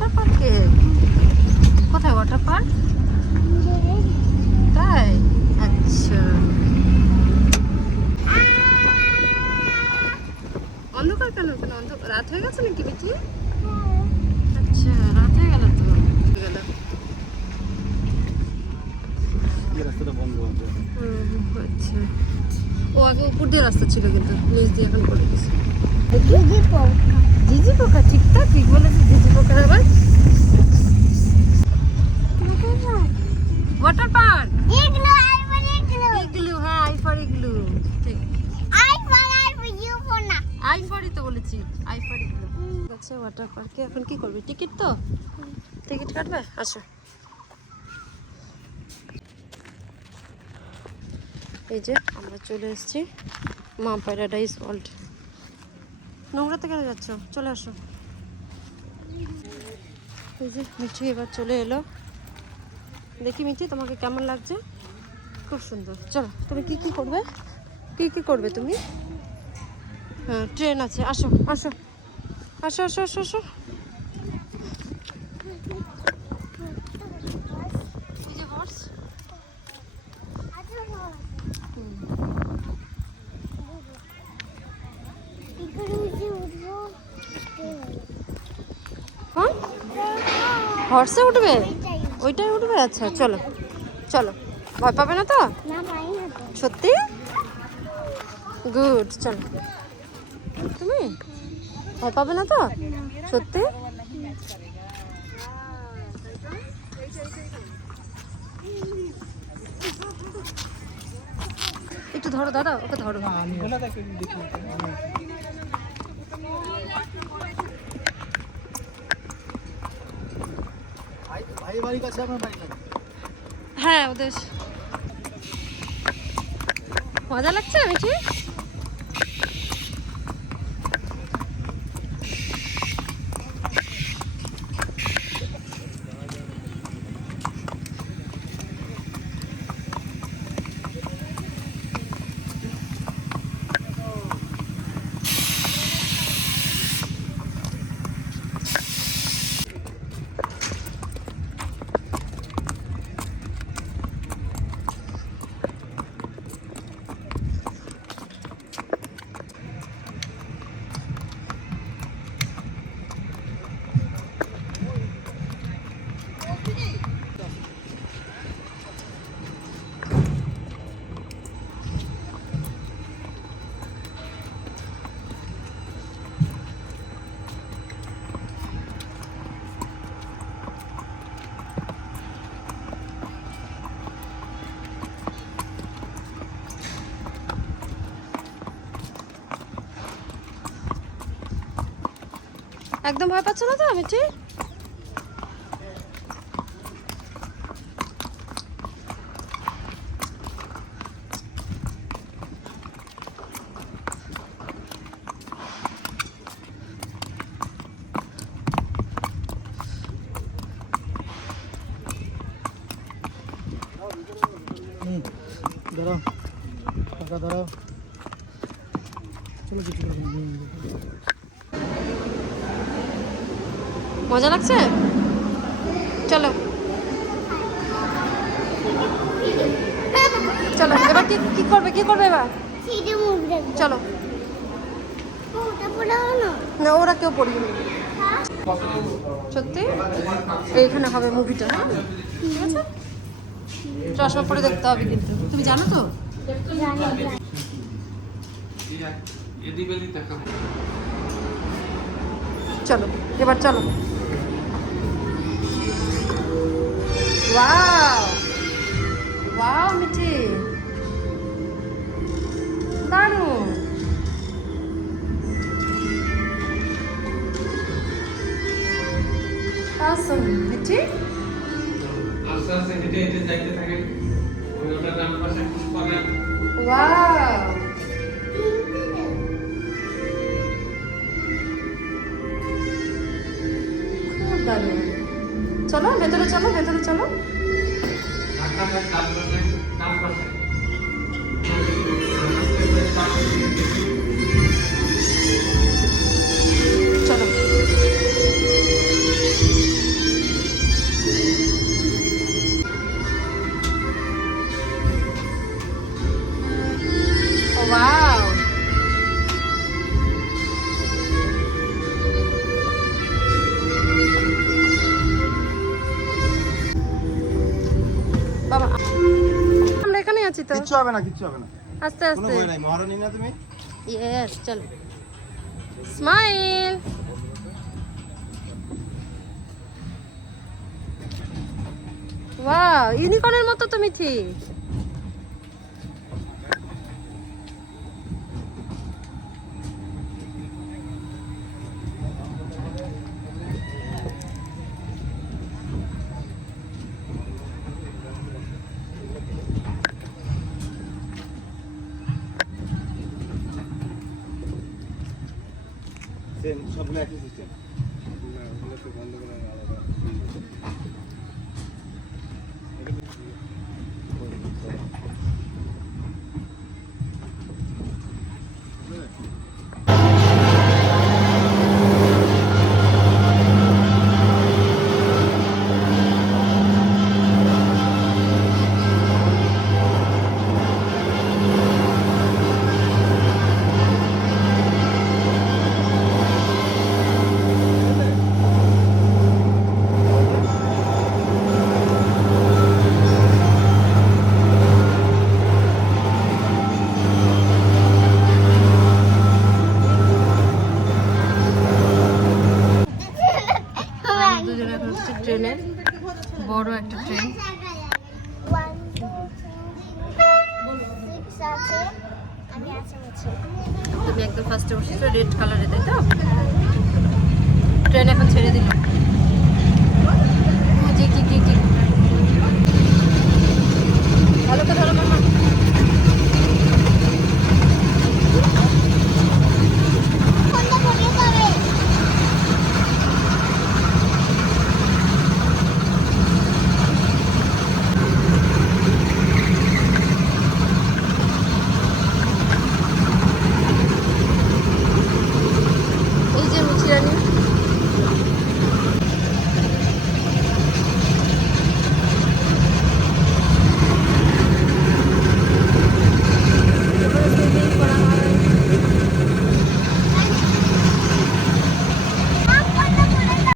Water পার্কে? কোথায় water park? তাই? আচ্ছা, অন্ধকার কেন? কেন রাত হয়ে গেছে নাকি বিটি? আচ্ছা, রাত হয়ে গেল তো। গেল রাস্তাটা বন্ধ আছে। আচ্ছা, ও আগে উপর দিয়ে রাস্তা ছিল কিন্তু নিচ দিয়ে এখন করে দিয়েছে। ঝিঝি পোকা, ঠিকঠাক ঠিক বলেছে, ঝিঝি পোকার আবার ওয়াটার পার্ক। ইগলু, হ্যাঁ আই ফর ইগলু, ঠিক। আই ফরই তো বলেছি, আই ফর ইগলু। আচ্ছা, ওয়াটার পার্কে এখন কি করবে? টিকিট তো, টিকিট কাটবে? আসো। এই যে আমরা চলে এসেছি মা প্যারাডাইস ওয়ার্ল্ড। নোংরাতে কেন যাচ্ছ? চলে আসো। এই যে মিঠি এবার চলে এলো। দেখি মিঠি, তোমাকে কেমন লাগছে? খুব সুন্দর। চলো, তুমি কি কি করবে? কি কি করবে তুমি? হ্যাঁ, ট্রেন আছে, আসো আসো আসো আসো আসো আসো। এই যে হর্স। হ্যাঁ, হর্সে উঠবে? ওইটাই উঠবে? আচ্ছা, চলো চলো। ভয় পাবে না তো? সত্যি? গুড, চলো। তুমি ভয় পাবে না তো? সত্যি? একটু ধরো দাদা, ওকে ধরো। হ্যাঁ, ওদের মজা লাগছে মিঠি? একদম ভয় পাচ্ছ না তো মিঠি? দাঁড়াও, টাকা দাঁড়াও। চলো কিছু মজা লাগছে? চলো চলো, এবার কি করবে? কি করবে এবার? চলো। না, ওরা কেউ পড়বে না। সত্যি এইখানে হবে মুভিটা, হ্যাঁ ঠিক আছে। চশমা পরে দেখতে হবে কিন্তু, তুমি জানো তো? চলো এবার চলো। ওয়াও ওয়াও মিঠি, দারুণ। awesome মিঠি। আস্তে আস্তে হেঁটে হেঁটে যাইতে থাকে। ওটা ডান পাশে পুষ্পাগার। ওয়াও, খুব দারুণ। চলো ভেতরে চলো, ভেতরে চলো। ঢাকা ডান পাশে, ডান পাশে। চলো তো কিচ্ছু হবে না, কিচ্ছু হবে না, আস্তে কোনো আস্তে ভয় নাই। মহারানী না তুমি? ইয়েস চলো স্মাইল ওয়াও ইউনিকর্নের মতো তুমি ঠিক সেম সবগুলো একই সিস্টেম। আমরা দুজনে এখন হচ্ছে ট্রেনের বড় একটা ট্রেন তুমি একদম ফার্স্টে বসেছো রেড কালারে তাই তো ট্রেন এখন ছেড়ে দিল জি জি জি জি ভালো করে ধরো মামা